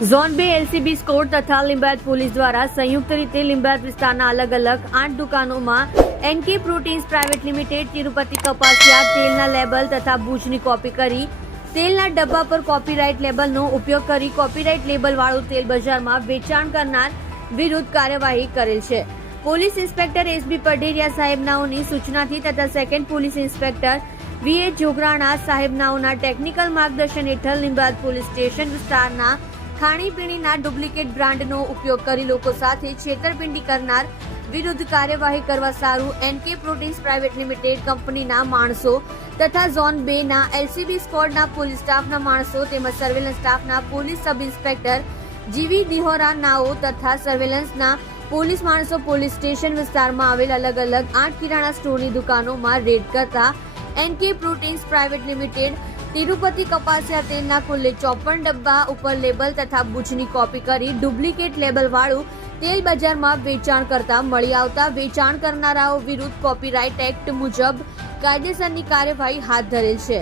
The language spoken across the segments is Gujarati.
ઝોન બે એલસીબી સ્કોર તથા લિંબાયત પોલીસ દ્વારા સંયુક્ત રીતે લિંબાયત વિસ્તારના અલગ અલગ આઠ દુકાનોમાં NK proteins private limited Tirupati કપાસિયા તેલના લેબલ તથા ભુજની કોપી કરી તેલના ડબ્બા પર કોપીરાઇટ લેબલનો ઉપયોગ કરી કોપીરાઇટ લેબલ વાળું તેલ બજારમાં વેચાણ કરનાર વિરુદ્ધ કાર્યવાહી કરેલ છે. પોલીસ ઇન્સ્પેક્ટર એસબી પઢેરિયા સાહેબનાઓની સૂચનાથી તથા second police inspector V A Jograna સાહેબનાઓના technical માર્ગદર્શન હેઠળ લીંબાદ પોલીસ સ્ટેશન વિસ્તારના ખાણીપીણીના ડુપ્લિકેટ બ્રાન્ડનો ઉપયોગ કરી લોકો સાથે છેતરપિંડી કરનાર વિરુદ્ધ કાર્યવાહી કરવા સારું એનકે પ્રોટીન્સ પ્રાઇવેટ લિમિટેડ કંપનીના માણસો તથા ઝોન બે ના એલસીબી સ્કોડના પોલીસ સ્ટાફના માણસો તેમજ સર્વેલન્સ સ્ટાફના પોલીસ સબ ઇન્સ્પેક્ટર જીવી દિહોરા નાઓ તથા સર્વેલન્સના પોલીસ માણસો પોલીસ સ્ટેશન વિસ્તારમાં આવેલ અલગ અલગ આઠ કિરાણા સ્ટોરની દુકાનોમાં રેડ કરતા NK proteins private limited Tirupati કપાસિયા તેલના કુલ્લે ચોપન ડબ્બા ઉપર લેબલ તથા બુચની કોપી કરી ડુપ્લિકેટ લેબલ વાળું તેલ બજારમાં વેચાણ કરતા મળી આવતા વેચાણ કરનારાઓ વિરુદ્ધ કોપીરાઇટ એક્ટ મુજબ કાયદેસરની કાર્યવાહી હાથ ધરેલ છે.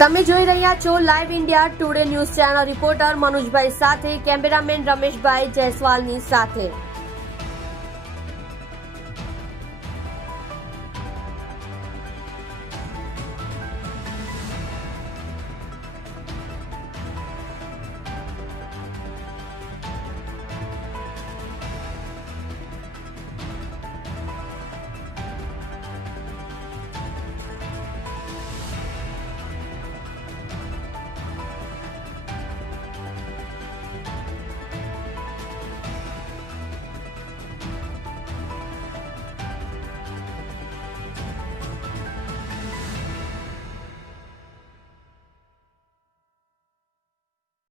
તમે જોઈ રહ્યા છો live India Today news channel reporter મનોજભાઈ સાથે કેમેરામેન રમેશભાઈ જયસ્વાલની સાથે.